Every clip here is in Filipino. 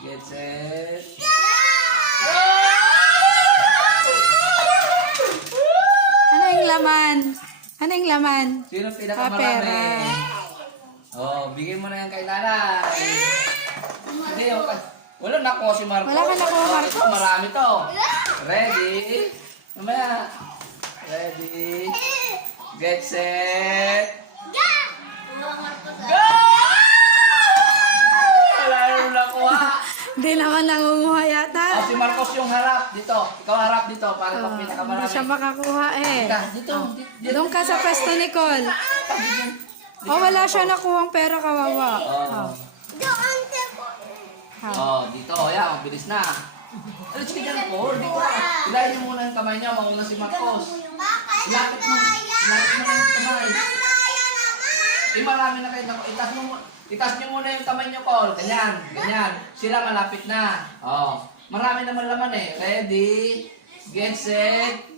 Get set. Ano yung laman? Ano yung laman? Sino pinakamarami? Pera. Oh, bigay mo na yan kay nanay. Hindi, wala nakuha si Marcos. Wala ka nakuha, Marcos? Ito, marami to. Ready? Mamaya. Ready? Get set. Go! Wala yung nakuha. Hindi naman nangunguha yata. Oh, si Marcos yung harap dito. Ikaw harap dito para pag Hindi pinakamarami. siya makakuha eh. Dito. Doon ka sa pwesto ni Cole. Oh, wala siya nakuhang pera, kawawa. Oh. Oh, dito. Ayan, ang bilis na. Ano si Kijan po? Dito. Ilayin niyo muna yung kamay niya. Mauna si Marcos. Ilapit mo. Ilapit mo na yung kamay. Eh, marami na kayo. Itas niyo muna yung kamay niyo, Cole. Ganyan. Ganyan. Sila malapit na. Oh. Marami naman laman eh. Ready? Get set.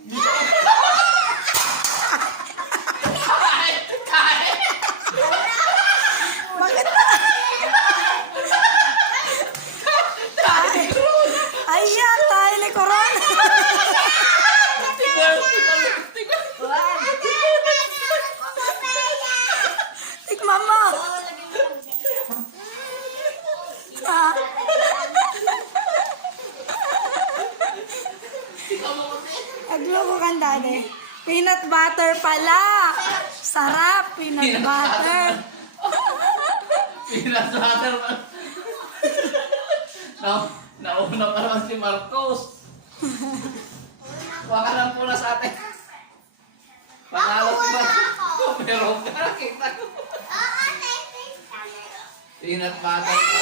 Bakit? Ay, yan. Tayo ni Coron. Tikman mo. Ah. Agloko kang dati. Peanut butter pala. Sarap, peanut butter. Peanut butter. Nauna pa naman si Marcos. Huwag ka lang pula sa atin. Panalo si Marcos. Pero nakita ko. Peanut butter.